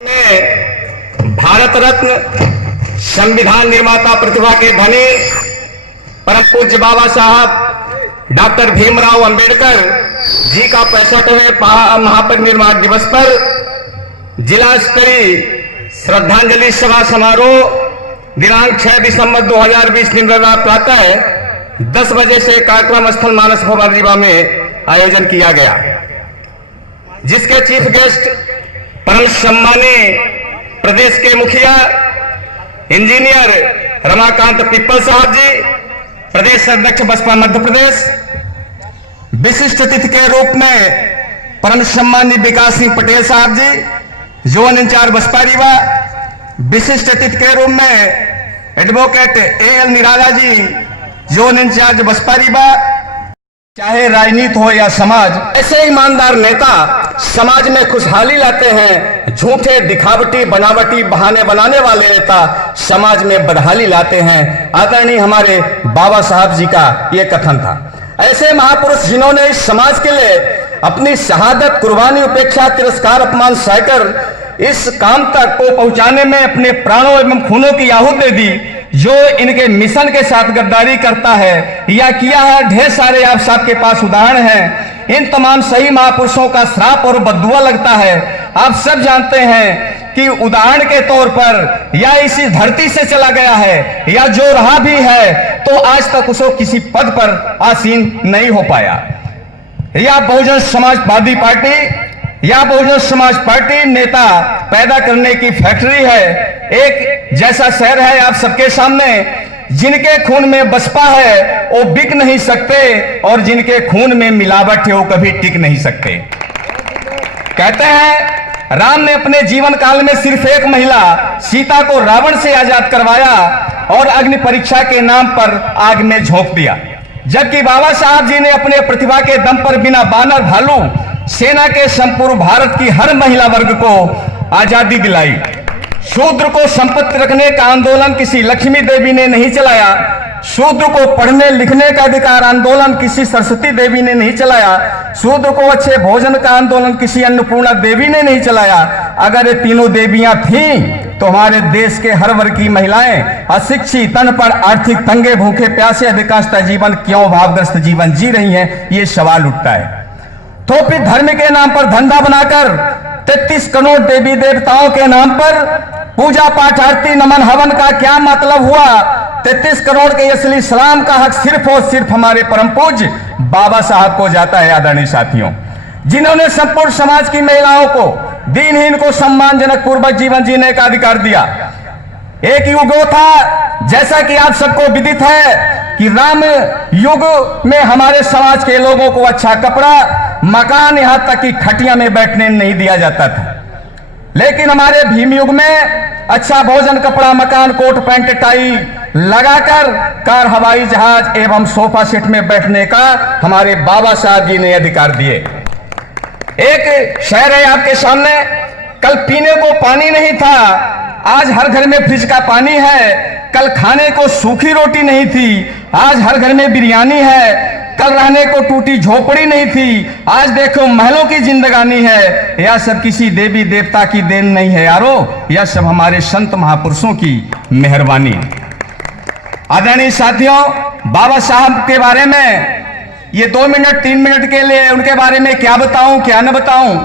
में भारत रत्न संविधान निर्माता प्रतिभा के धनी परम पूज्य बाबा साहब डॉक्टर भीमराव अंबेडकर जी का 65वें महापरिनिर्वाण दिवस पर जिला स्तरीय श्रद्धांजलि सभा समारोह दिनांक 6 दिसंबर 2020 दिन रात प्रातः 10 बजे से कार्यक्रम स्थल मानस भवन रीवा में आयोजन किया गया, जिसके चीफ गेस्ट परम सम्मानीय प्रदेश के मुखिया इंजीनियर रमाकांत पिप्पल साहब जी, प्रदेश अध्यक्ष बसपा मध्य प्रदेश, विशिष्ट अतिथि के रूप में परम सम्मानीय विकास सिंह पटेल साहब जी, जोन इंचार्ज बसपा रीवा, विशिष्ट अतिथि के रूप में advocate AL Nirala ji, zone in charge Baspa Rewa. चाहे राजनीति हो या समाज, ऐसे ईमानदार नेता समाज में खुशहाली लाते हैं। झूठे दिखावटी बनावटी बहाने बनाने वाले नेता समाज में बदहाली लाते हैं। आदरणीय हमारे बाबा साहब जी का यह कथन था। ऐसे महापुरुष जिन्होंने इस समाज के लिए अपनी शहादत, कुर्बानी, उपेक्षा, तिरस्कार, अपमान सहकर इस काम तक को पहुंचाने में अपने प्राणों एवं खूनों की आहुति दे दी, जो इनके मिशन के साथ गद्दारी करता है या किया है, ढेर सारे आप सबके पास उदाहरण हैं। इन तमाम सही महापुरुषों का श्राप और बद्दुआ लगता है। आप सब जानते हैं कि उदाहरण के तौर पर या इसी धरती से चला गया है या जो रहा भी है तो आज तक उसको किसी पद पर आसीन नहीं हो पाया। या बहुजन समाजवादी पार्टी या बहुजन समाज पार्टी नेता पैदा करने की फैक्ट्री है। एक जैसा शहर है आप सबके सामने, जिनके खून में बसपा है वो बिक नहीं सकते और जिनके खून में मिलावट है वो कभी टिक नहीं सकते। कहते हैं राम ने अपने जीवन काल में सिर्फ एक महिला सीता को रावण से आजाद करवाया और अग्नि परीक्षा के नाम पर आग में झोंक दिया, जबकि बाबा साहब जी ने अपने प्रतिभा के दम पर बिना बानर भालू सेना के संपूर्ण भारत की हर महिला वर्ग को आजादी दिलाई। शूद्र को संपत्ति रखने का आंदोलन किसी लक्ष्मी देवी ने नहीं चलाया। शूद्र को पढ़ने लिखने का अधिकार आंदोलन किसी सरस्वती देवी ने नहीं चलाया। शूद्र को अच्छे भोजन का आंदोलन किसी अन्नपूर्णा देवी ने नहीं चलाया। अगर ये तीनों देवियां थीं तो हमारे देश के हर वर्ग की महिलाएं अशिक्षित, अनपढ़, आर्थिक तंगे, भूखे प्यासे, अधिकांशतः जीवन क्यों भावग्रस्त जीवन जी रही हैं, ये सवाल उठता है। तो फिर धर्म के नाम पर धंधा बनाकर 33 करोड़ देवी देवताओं के नाम पर पूजा पाठ, आरती, नमन, हवन का क्या मतलब हुआ? 33 करोड़ के असली सलाम का हक सिर्फ और सिर्फ हमारे परम पूज्य बाबा साहब को जाता है। आदरणीय साथियों, जिन्होंने संपूर्ण समाज की महिलाओं को, दीनहीन को सम्मानजनक पूर्वक जीवन जीने का अधिकार दिया। एक युग वो था, जैसा कि आप सबको विदित है, कि राम युग में हमारे समाज के लोगों को अच्छा कपड़ा, मकान, यहां तक कि खटिया में बैठने नहीं दिया जाता था। लेकिन हमारे भीम युग में अच्छा भोजन, कपड़ा, मकान, कोट पैंट टाई लगाकर कार, हवाई जहाज एवं सोफा सेट में बैठने का हमारे बाबा साहब जी ने अधिकार दिए। एक शहर है आपके सामने, कल पीने को पानी नहीं था, आज हर घर में फ्रिज का पानी है। कल खाने को सूखी रोटी नहीं थी, आज हर घर में बिरयानी है। कल रहने को टूटी झोपड़ी नहीं थी, आज देखो महलों की जिंदगानी है। यह सब किसी देवी देवता की देन नहीं है यारो, यह सब हमारे संत महापुरुषों की मेहरबानी। आदरणीय साथियों, बाबा साहब के बारे में ये 2 मिनट 3 मिनट के लिए उनके बारे में क्या बताऊं क्या न बताऊं,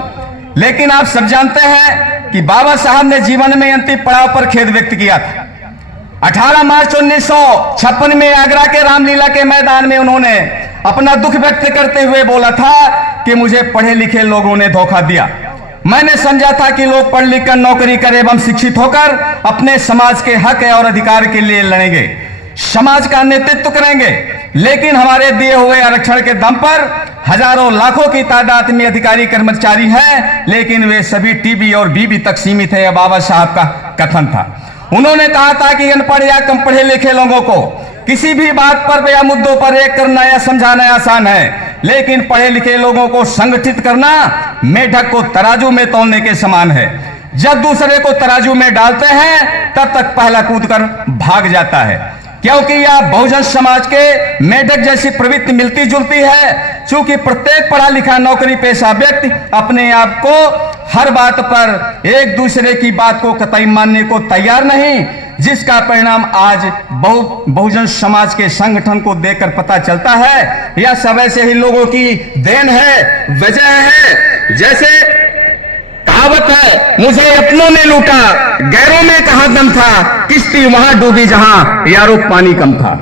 लेकिन आप सब जानते हैं कि बाबा साहब ने जीवन में अंतिम पड़ाव पर खेद व्यक्त किया था। 18 मार्च 1956 में आगरा के रामलीला के मैदान में उन्होंने अपना दुख व्यक्त करते हुए बोला था कि मुझे पढ़े लिखे लोगों ने धोखा दिया। मैंने समझा था कि लोग पढ़ लिख कर नौकरी कर एवं शिक्षित होकर अपने समाज के हक और अधिकार के लिए लड़ेंगे, समाज का नेतृत्व करेंगे। लेकिन हमारे दिए हुए आरक्षण के दम पर हजारों लाखों की तादाद में अधिकारी कर्मचारी हैं, लेकिन वे सभी टीबी और बीबी तक सीमित है। बाबा साहब का कथन था। उन्होंने कहा था कि अनपढ़ या कम पढ़े लिखे लोगों को किसी भी बात पर या मुद्दों पर एक करना या समझाना आसान है, लेकिन पढ़े लिखे लोगों को संगठित करना मेढक को तराजू में तौलने के समान है। जब दूसरे को तराजू में डालते हैं तब तक पहला कूदकर भाग जाता है, क्योंकि यह बहुजन समाज के मेढक जैसी प्रवृत्ति मिलती जुलती है। चूंकि प्रत्येक पढ़ा लिखा नौकरी पेशा व्यक्ति अपने आप को हर बात पर एक दूसरे की बात को कतई मानने को तैयार नहीं, जिसका परिणाम आज बहुजन समाज के संगठन को देखकर पता चलता है। यह सब ऐसे ही लोगों की देन है, वजह है। जैसे कहावत है, मुझे अपनों ने लूटा, गैरों में कहां दम था, किश्ती वहां डूबी जहां यारों पानी कम था।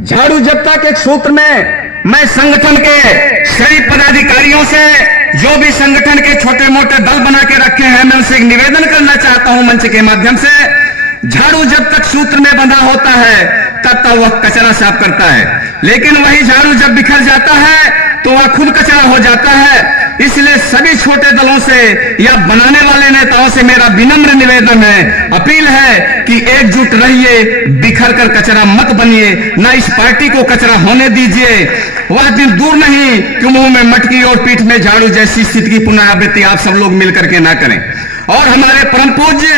झाड़ू जनता के सूत्र में मैं संगठन के सभी पदाधिकारियों से, जो भी संगठन के छोटे मोटे दल बना के रखे हैं, मैं उनसे एक निवेदन करना चाहता हूं मंच के माध्यम से। झाड़ू जब तक सूत्र में बंधा होता है तब तक वह कचरा साफ करता है, लेकिन वही झाड़ू जब बिखर जाता है तो वह खुद कचरा हो जाता है। इसलिए सभी छोटे दलों से या बनाने वाले नेताओं से मेरा विनम्र निवेदन है, अपील है कि एकजुट रहिए, बिखर कर कचरा मत बनिए, ना इस पार्टी को कचरा होने दीजिए। वह दिन दूर नहीं कि मुंह में मटकी और पीठ में झाड़ू जैसी स्थिति की पुनरावृत्ति आप सब लोग मिलकर के ना करें। और हमारे परम पूज्य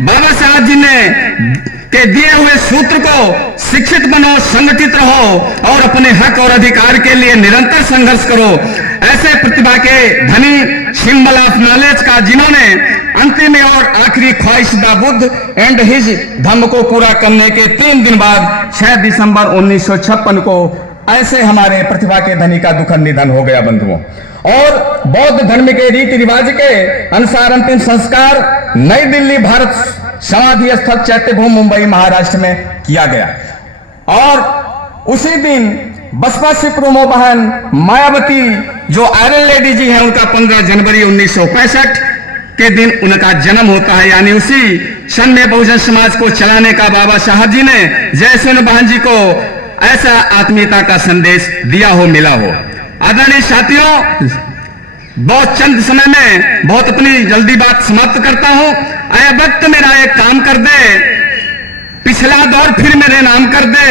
बाबा साहब जी ने के दिए हुए सूत्र को, शिक्षित बनो, संगठित रहो और अपने हक और अधिकार के लिए निरंतर संघर्ष करो, ऐसे प्रतिभा के धनी सिंबल ऑफ नॉलेज का, जिन्होंने अंतिम और आखिरी ख्वाहिश द बुद्ध एंड हिज धम्म को पूरा करने के 3 दिन बाद 6 दिसंबर 1956 को ऐसे हमारे प्रतिभा के धनी का दुखद निधन हो गया बंधुओं। और बौद्ध धर्म के रीति रिवाज के अनुसार अंतिम संस्कार नई दिल्ली भारत समाधि स्थल चैत्यभूमि मुंबई महाराष्ट्र में किया गया। और उसी दिन बसपा सिपरूमो बहन मायावती जो आयरन लेडी जी हैं, उनका 15 जनवरी 1965 के दिन उनका जन्म होता है। यानी उसी सन में बहुजन समाज को चलाने का बाबा साहब जी ने जैसे बहन जी को ऐसा आत्मीयता का संदेश दिया हो, मिला हो। आदरणीय साथियों, बहुत चंद समय में बहुत अपनी जल्दी बात समाप्त करता हूं। आए वक्त मेरा एक काम कर दे, पिछला दौर फिर मेरे नाम कर दे,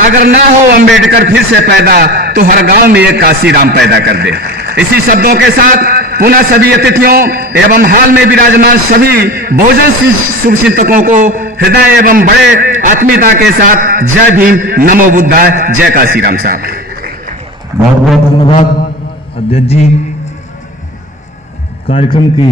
अगर ना हो अंबेडकर फिर से पैदा तो हर गांव में एक काशीराम पैदा कर दे। इसी शब्दों के साथ पुनः सभी अतिथियों एवं हाल में विराजमान सभी बहुजन शुभचिंतकों को हृदय एवं बड़े आत्मीयता के साथ जय भीम, नमो बुद्धाय, जय काशीराम साहब। बहुत बहुत धन्यवाद अध्यक्ष जी। कार्यक्रम की